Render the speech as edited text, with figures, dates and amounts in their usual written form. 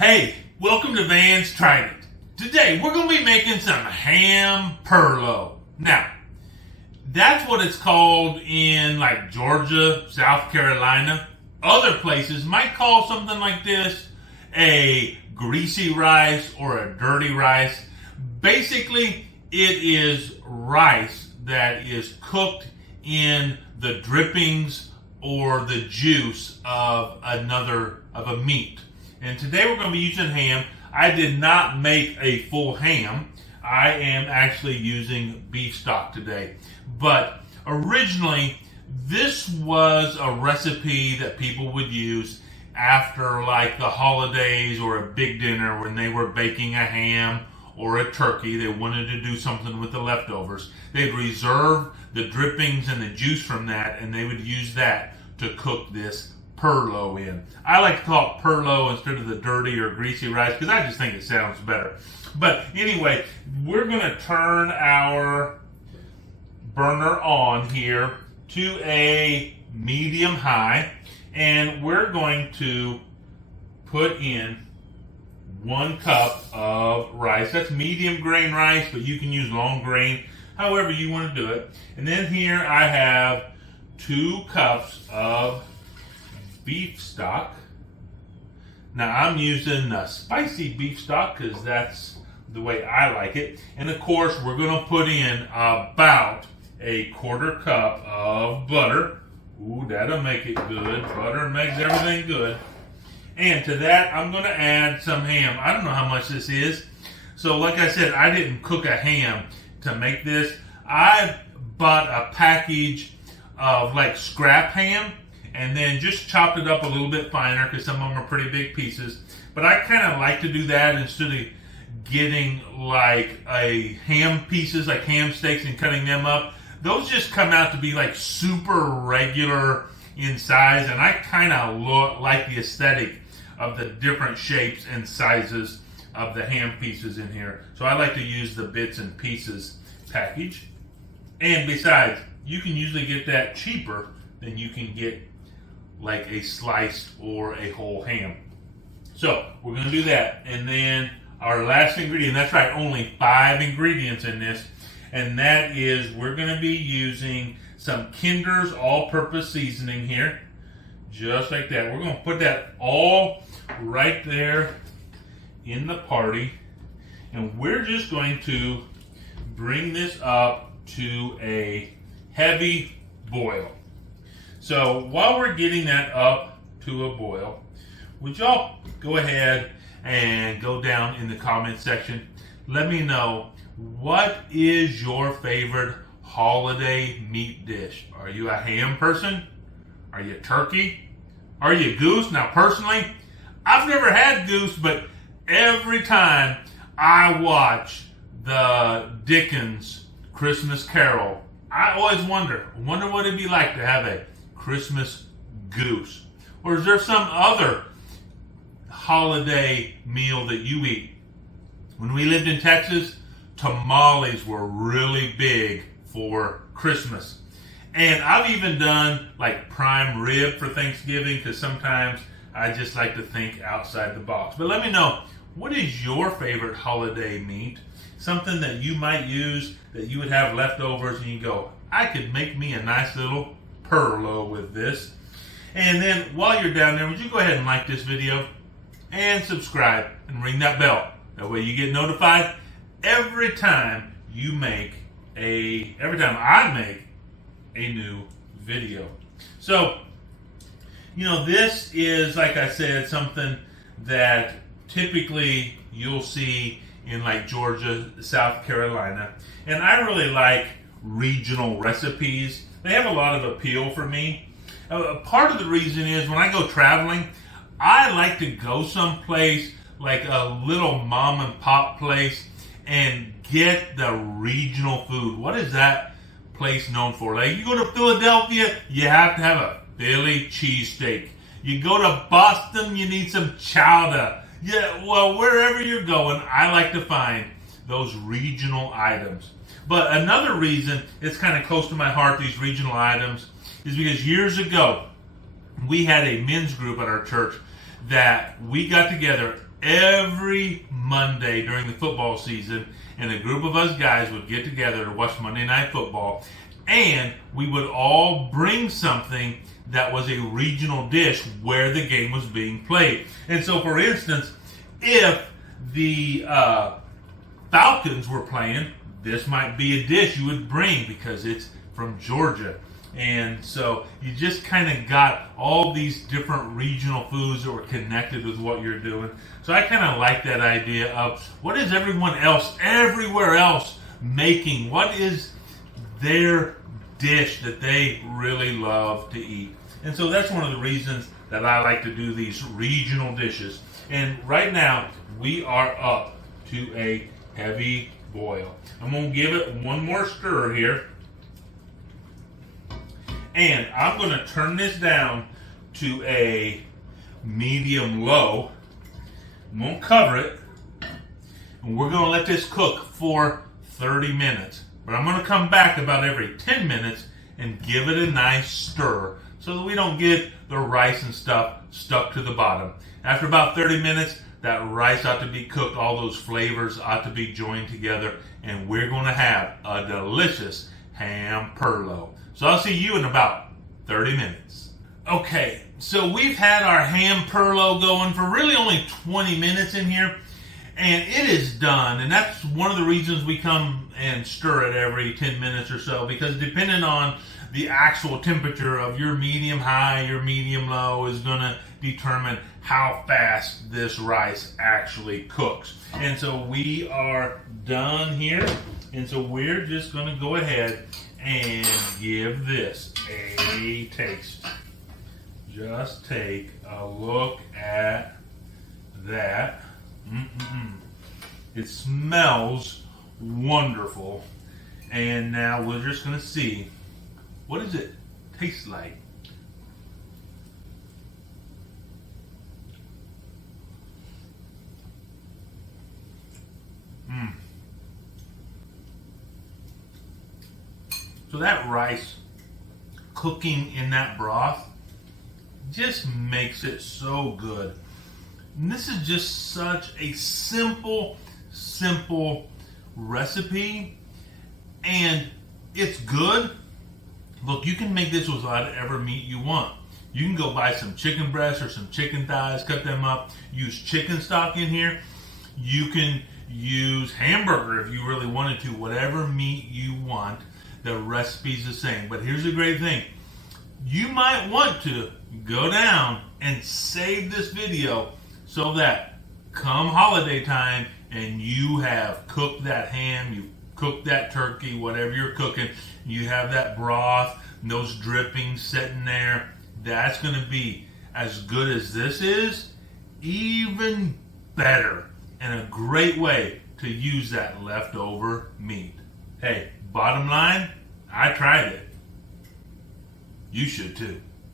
Hey, welcome to Van's Tried It. Today we're going to be making some ham Perlo. Now, that's what it's called in like Georgia, South Carolina. Other places might call something like this a greasy rice or a dirty rice. Basically, it is rice that is cooked in the drippings or the juice of a meat. And today we're going to be using ham. I did not make a full ham. I am actually using beef stock today. But originally, this was a recipe that people would use after like the holidays or a big dinner when they were baking a ham or a turkey. They wanted to do something with the leftovers. They'd reserve the drippings and the juice from that, and they would use that to cook this Perlo in. I like to call it Perlo instead of the dirty or greasy rice because I just think it sounds better. But anyway, we're going to turn our burner on here to a medium high, and we're going to put in 1 cup of rice. That's medium grain rice, but you can use long grain, however you want to do it. And then here I have 2 cups of beef stock. Now I'm using spicy beef stock because that's the way I like it. And of course we're going to put in about a 1/4 cup of butter. Ooh, that'll make it good. Butter makes everything good. And to that I'm going to add some ham. I don't know how much this is. So like I said, I didn't cook a ham to make this. I bought a package of like scrap ham and then just chopped it up a little bit finer because some of them are pretty big pieces. But I kind of like to do that instead of getting like a ham pieces, like ham steaks, and cutting them up. Those just come out to be like super regular in size, and I kind of like the aesthetic of the different shapes and sizes of the ham pieces in here. So I like to use the bits and pieces package. And besides, you can usually get that cheaper than you can get like a sliced or a whole ham. So we're going to do that. And then our last ingredient, that's right, only 5 ingredients in this. And that is we're going to be using some Kinder's all-purpose seasoning here. Just like that. We're going to put that all right there in the party. And we're just going to bring this up to a heavy boil. So while we're getting that up to a boil, would y'all go ahead and go down in the comment section? Let me know, what is your favorite holiday meat dish? Are you a ham person? Are you turkey? Are you goose? Now personally, I've never had goose, but every time I watch the Dickens Christmas Carol, I always wonder what it'd be like to have a Christmas goose. Or is there some other holiday meal that you eat? When we lived in Texas, tamales were really big for Christmas. And I've even done like prime rib for Thanksgiving because sometimes I just like to think outside the box. But let me know, what is your favorite holiday meat? Something that you might use that you would have leftovers and you go, I could make me a nice little Perlo with this. And then while you're down there, would you go ahead and like this video and subscribe and ring that bell? That way you get notified every time I make a new video. So, this is, like I said, something that typically you'll see in like Georgia, South Carolina. And I really like regional recipes. They have a lot of appeal for me. Part of the reason is when I go traveling, I like to go someplace like a little mom and pop place and get the regional food. What is that place known for? Like you go to Philadelphia, you have to have a Philly cheesesteak. You go to Boston, you need some chowder. Yeah, well, wherever you're going, I like to find those regional items. But another reason it's kind of close to my heart, these regional items, is because years ago, we had a men's group at our church that we got together every Monday during the football season, and a group of us guys would get together to watch Monday Night Football, and we would all bring something that was a regional dish where the game was being played. And so, for instance, if the Falcons were playing, this might be a dish you would bring because it's from Georgia. And so you just kind of got all these different regional foods that were connected with what you're doing. So I kind of like that idea of what is everyone else, everywhere else making? What is their dish that they really love to eat? And so that's one of the reasons that I like to do these regional dishes. And right now we are up to a heavy boil. I'm going to give it one more stir here. And I'm going to turn this down to a medium low. I'm going to cover it. And we're going to let this cook for 30 minutes. But I'm going to come back about every 10 minutes and give it a nice stir so that we don't get the rice and stuff stuck to the bottom. After about 30 minutes, that rice ought to be cooked. All those flavors ought to be joined together. And we're going to have a delicious ham perlo. So I'll see you in about 30 minutes. Okay, so we've had our ham perlo going for really only 20 minutes in here, and it is done. And that's one of the reasons we come and stir it every 10 minutes or so, because depending on the actual temperature of your medium high, your medium low is going to determine how fast this rice actually cooks. And so we are done here. And so we're just going to go ahead and give this a taste. Just take a look at that. It smells wonderful. And now we're just going to see, what does it taste like? So that rice cooking in that broth just makes it so good. And this is just such a simple recipe, and it's good. Look, you can make this with whatever meat you want. You can go buy some chicken breasts or some chicken thighs, cut them up, use chicken stock in here. You can use hamburger if you really wanted to, whatever meat you want. The recipe's the same. But here's the great thing. You might want to go down and save this video so that come holiday time and you have cooked that ham, you cooked that turkey, whatever you're cooking, you have that broth, and those drippings sitting there. That's going to be as good as this is, even better, and a great way to use that leftover meat. Hey, bottom line, I tried it. You should too.